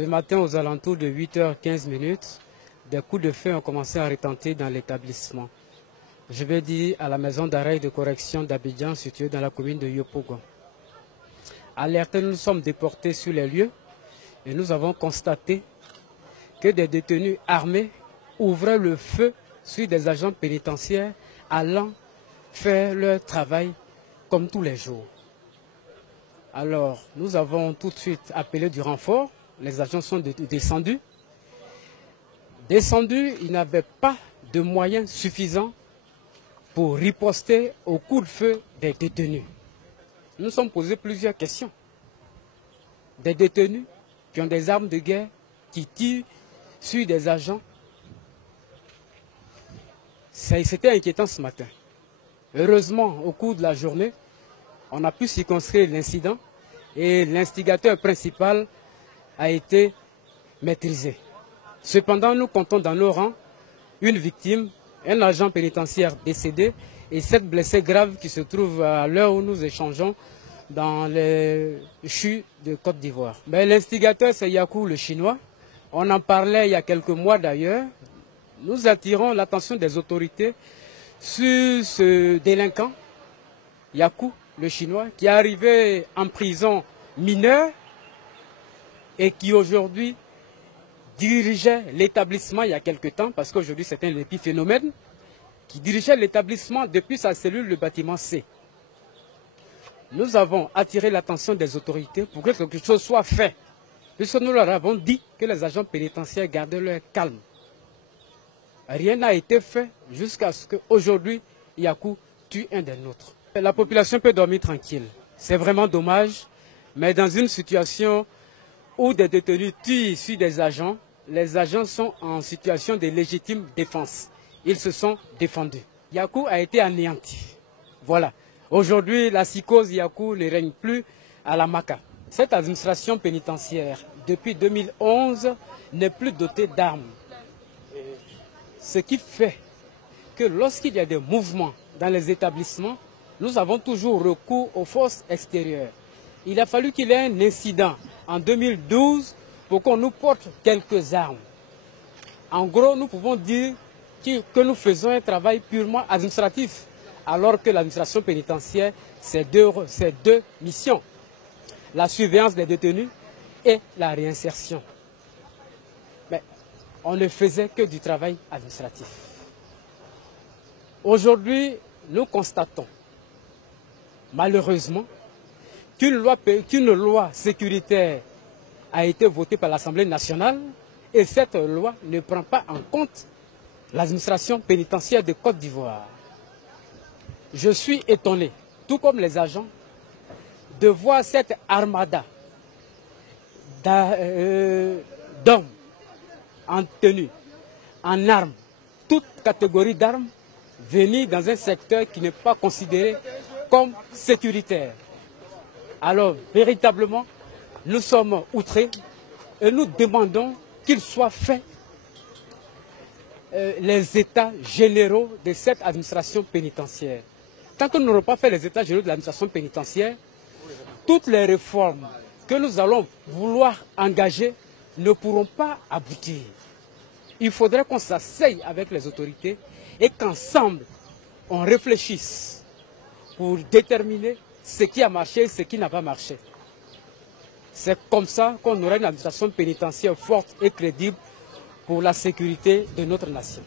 Ce matin, aux alentours de 8h15, des coups de feu ont commencé à retenter dans l'établissement. Je vais dire à la maison d'arrêt et de correction d'Abidjan, située dans la commune de Yopougon. Alertés, nous sommes déportés sur les lieux et nous avons constaté que des détenus armés ouvraient le feu sur des agents pénitentiaires allant faire leur travail comme tous les jours. Alors, nous avons tout de suite appelé du renfort. Les agents sont descendus. Descendus, ils n'avaient pas de moyens suffisants pour riposter au coup de feu des détenus. Nous nous sommes posé plusieurs questions. Des détenus qui ont des armes de guerre, qui tirent sur des agents. C'était inquiétant ce matin. Heureusement, au cours de la journée, on a pu circonscrire l'incident et l'instigateur principal a été maîtrisé. Cependant, nous comptons dans nos rangs une victime, un agent pénitentiaire décédé et 7 blessés graves qui se trouvent à l'heure où nous échangeons dans les CHU de Côte d'Ivoire. L'instigateur, c'est Yakou, le Chinois. On en parlait il y a quelques mois d'ailleurs. Nous attirons l'attention des autorités sur ce délinquant, Yakou, le Chinois, qui est arrivé en prison mineur et qui aujourd'hui dirigeait l'établissement il y a quelque temps, parce qu'aujourd'hui c'est un épiphénomène, qui dirigeait l'établissement depuis sa cellule, le bâtiment C. Nous avons attiré l'attention des autorités pour que quelque chose soit fait, puisque nous leur avons dit que les agents pénitentiaires gardaient leur calme. Rien n'a été fait jusqu'à ce qu'aujourd'hui, Yakou tue un des nôtres. La population peut dormir tranquille. C'est vraiment dommage, mais dans une situation où des détenus tuent sur des agents, les agents sont en situation de légitime défense. Ils se sont défendus. Yakou a été anéanti. Voilà. Aujourd'hui, la psychose Yakou ne règne plus à la Maka. Cette administration pénitentiaire, depuis 2011, n'est plus dotée d'armes. Ce qui fait que lorsqu'il y a des mouvements dans les établissements, nous avons toujours recours aux forces extérieures. Il a fallu qu'il y ait un incident en 2012 pour qu'on nous porte quelques armes. En gros, nous pouvons dire que nous faisons un travail purement administratif, alors que l'administration pénitentiaire, c'est deux missions. La surveillance des détenus et la réinsertion. Mais on ne faisait que du travail administratif. Aujourd'hui, nous constatons, malheureusement, qu'une loi sécuritaire a été votée par l'Assemblée nationale et cette loi ne prend pas en compte l'administration pénitentiaire de Côte d'Ivoire. Je suis étonné, tout comme les agents, de voir cette armada d'hommes en tenue, en armes, toute catégorie d'armes, venir dans un secteur qui n'est pas considéré comme sécuritaire. Alors, véritablement, nous sommes outrés et nous demandons qu'il soit fait les états généraux de cette administration pénitentiaire. Tant que nous n'aurons pas fait les états généraux de l'administration pénitentiaire, toutes les réformes que nous allons vouloir engager ne pourront pas aboutir. Il faudrait qu'on s'asseye avec les autorités et qu'ensemble, on réfléchisse pour déterminer ce qui a marché et ce qui n'a pas marché. C'est comme ça qu'on aura une administration pénitentiaire forte et crédible pour la sécurité de notre nation.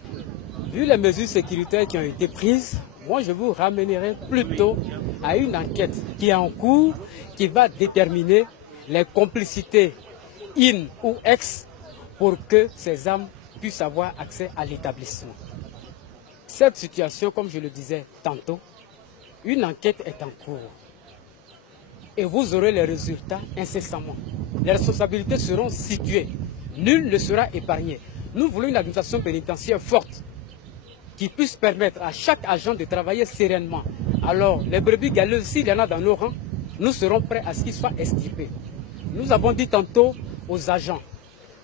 Vu les mesures sécuritaires qui ont été prises, moi je vous ramènerai plutôt à une enquête qui est en cours, qui va déterminer les complicités in ou ex pour que ces âmes puissent avoir accès à l'établissement. Cette situation, comme je le disais tantôt, une enquête est en cours. Et vous aurez les résultats incessamment. Les responsabilités seront situées. Nul ne sera épargné. Nous voulons une administration pénitentiaire forte qui puisse permettre à chaque agent de travailler sereinement. Alors, les brebis galeuses, s'il y en a dans nos rangs, nous serons prêts à ce qu'ils soient extirpés. Nous avons dit tantôt aux agents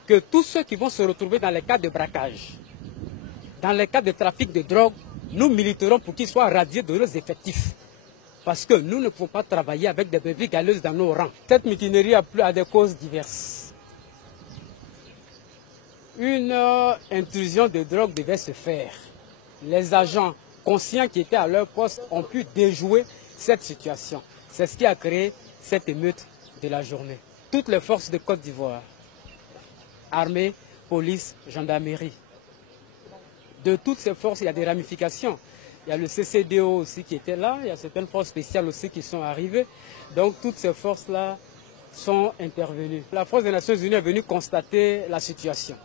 que tous ceux qui vont se retrouver dans les cas de braquage, dans les cas de trafic de drogue, nous militerons pour qu'ils soient radiés de leurs effectifs. Parce que nous ne pouvons pas travailler avec des brebis galeuses dans nos rangs. Cette mutinerie a des causes diverses. Une intrusion de drogue devait se faire. Les agents conscients qui étaient à leur poste ont pu déjouer cette situation. C'est ce qui a créé cette émeute de la journée. Toutes les forces de Côte d'Ivoire, armée, police, gendarmerie, de toutes ces forces, il y a des ramifications. Il y a le CCDO aussi qui était là, il y a certaines forces spéciales aussi qui sont arrivées. Donc toutes ces forces-là sont intervenues. La force des Nations Unies est venue constater la situation.